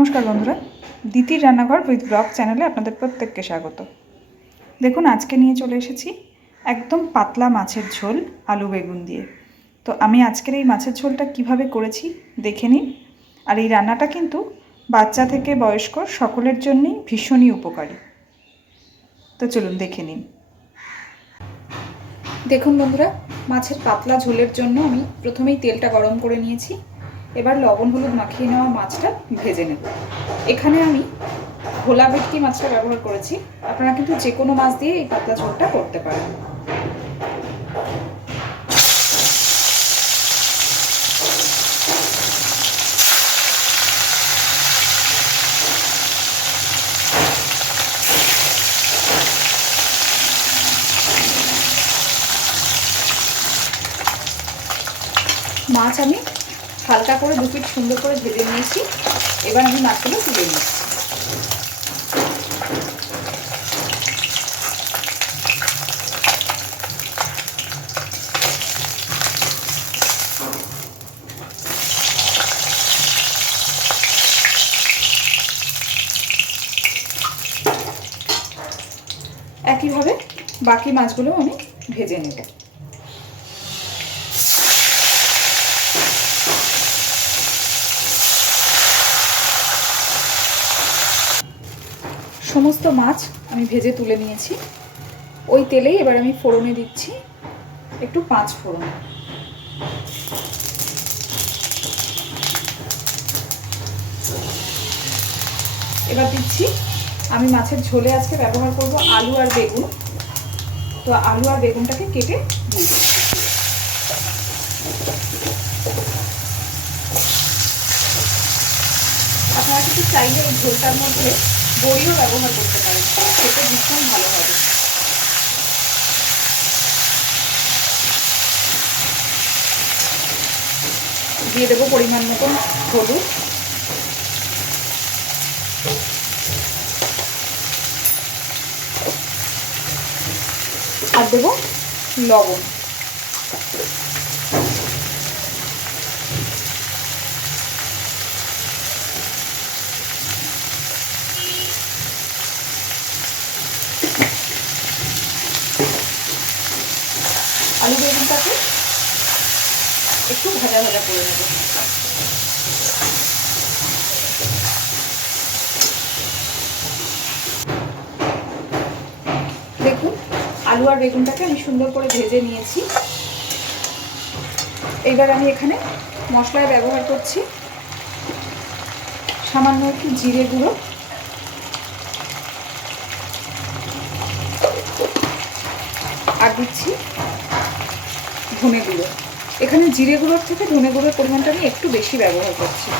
নমস্কার বন্ধুরা দিতির রান্নাঘর উইথ ব্লগ চ্যানেলে আপনাদের প্রত্যেককে স্বাগত। দেখুন, আজকে নিয়ে চলে এসেছি একদম পাতলা মাছের ঝোল আলু বেগুন দিয়ে। তো আমি আজকের এই মাছের ঝোলটা কীভাবে করেছি দেখে নিন। আর এই রান্নাটা কিন্তু বাচ্চা থেকে বয়স্ক সকলের জন্যই ভীষণই উপকারী। তো চলুন দেখে নিন। দেখুন বন্ধুরা, মাছের পাতলা ঝোলের জন্য আমি প্রথমেই তেলটা গরম করে নিয়েছি। এবার লবণ হলুদ মাখিয়ে নেওয়া মাছটা ভেজে নেব। এখানে আমি ভোলা ভেটকি মাছটা ব্যবহার করেছি। আপনারা কিন্তু যে কোনো মাছ দিয়ে এই পাতলা ঝোলটা করতে পারেন। মাছ আমি হালকা করে দু পিট সুন্দর করে ভেজে নিয়েছি। এবার আমি মাছগুলো তুলে নিচ্ছি। একইভাবে বাকি মাছগুলো আমি ভেজে নেব। সমস্ত মাছ আমি ভেজে তুলে নিয়েছি। ওই তেলেই এবার আমি ফোড়নে দিচ্ছি একটু পাঁচ ফোড়ন। এবার দিচ্ছি, আমি মাছের ঝোলে আজকে ব্যবহার করব আলু আর বেগুন। তো আলু আর বেগুনটাকে কেটে দিয়ে আপনারা কিন্তু চাইলে এই ঝোলটার মধ্যে বড়িও ব্যবহার করতে পারেন। খেতে ভীষণ ভালো হবে। দিয়ে দেবো পরিমাণ মতন হলুদ। আর দেবো লবণ। আলু একটু ভাজা ভাজা করে নেব। দেখুন, আলু আর বেগুনটাকে আমি সুন্দর করে ভেজে নিয়েছি। এবার আমি এখানে মশলায় ব্যবহার করছি। সামান্য একটু জিরে গুঁড়ো। আর দিচ্ছি ধনে গুঁড়ো এখানে জিরে গুঁড়োর থেকে ধনে গুঁড়োর পরিমাণটা আমি একটু বেশি ব্যবহার করছি।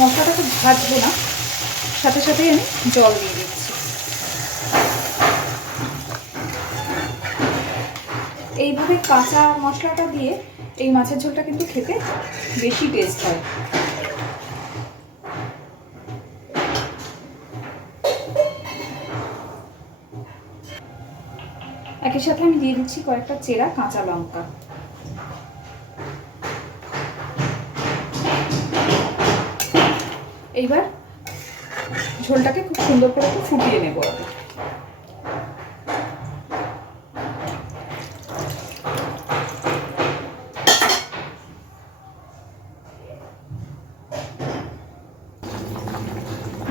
মশলাটাকে ভাজবো না। সাথে সাথেই আমি জল দিয়ে দিচ্ছি। এইভাবে কাঁচা মশলাটা দিয়ে এই মাছের ঝোলটা কিন্তু খেতে বেশি টেস্ট হয়। একই সাথে আমি দিয়ে দিচ্ছি কয়েকটা চেরা কাঁচা লঙ্কা। এইবার ঝোলটাকে খুব সুন্দর করে ফুটিয়ে নেব।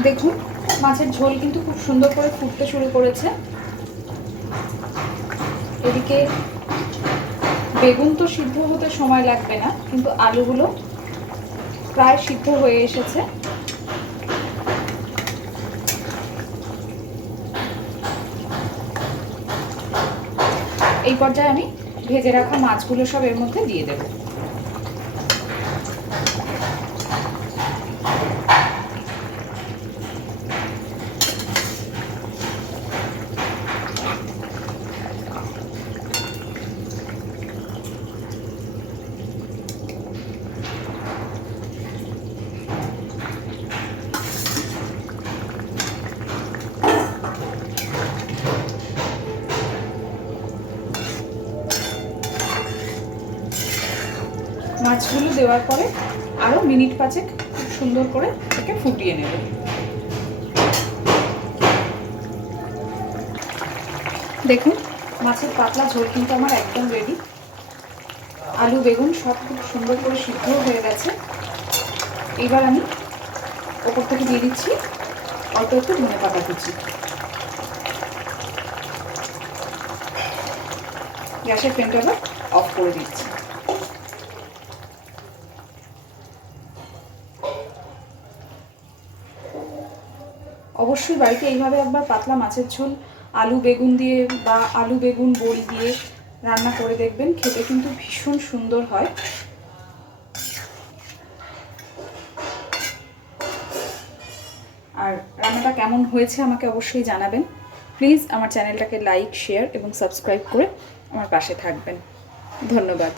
দেখুন, মাছের ঝোল কিন্তু খুব সুন্দর করে ফুটতে শুরু করেছে। এদিকে বেগুন তো সিদ্ধ হতে সময় লাগবে না, কিন্তু আলুগুলো প্রায় সিদ্ধ হয়ে এসেছে। এই পর্যায়ে আমি ভেজে রাখা মাছগুলো সব এর মধ্যে দিয়ে দেবো। মাছগুলো দেওয়ার পরে আরও মিনিট পাঁচেক খুব সুন্দর করে এটাকে ফুটিয়ে নেব। দেখুন, মাছের পাতলা ঝোল কিন্তু আমার একদম রেডি আলু, বেগুন সব খুব সুন্দর করে সিদ্ধ হয়ে গেছে। এবার আমি ওপর থেকে দিয়ে দিচ্ছি অল্প একটু ধনে পাতা কুচি। গ্যাসের ফ্লেমটা এবার অফ করে দিচ্ছি। অবশ্যই বাড়িতে এইভাবে একবার পাতলা মাছের ঝোল, আলু বেগুন দিয়ে বা আলু বেগুন বড়ি দিয়ে রান্না করে দেখবেন, খেতে কিন্তু ভীষণ সুন্দর হয়। আর রান্নাটা কেমন হয়েছে আমাকে অবশ্যই জানাবেন। প্লিজ আমার চ্যানেলটাকে লাইক, শেয়ার এবং সাবস্ক্রাইব করে আমার পাশে থাকবেন। ধন্যবাদ।